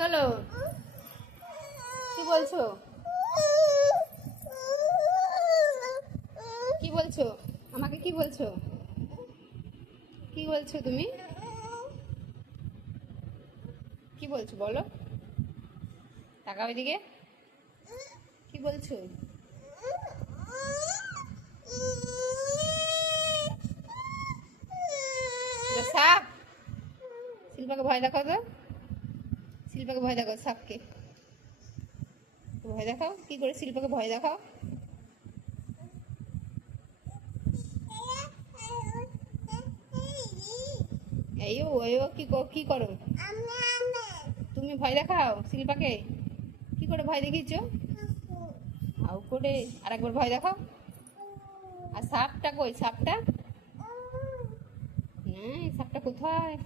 Hello, কি বলছো? কি বলছো? আমাকে কি বলছো? কি বলছো তুমি? কি বলছো বলো? তাকাও এদিকে। কি বলছো? এটা সাপ। শিল্পাকে ভয় দেখাও তো। শিল্পাকে ভয় দেখাও, সাপকে ভয় দেখাও। কি করে শিল্পাকে ভয় দেখাও? এই ও কি করো? তুমি ভয় দেখাও শিল্পাকে? কি করে ভয় দেখিয়েছো? হাউ করে আরেকবার ভয় দেখাও। আর সাপটা কই? সাপটা? না, এই সাপটা কোথায়?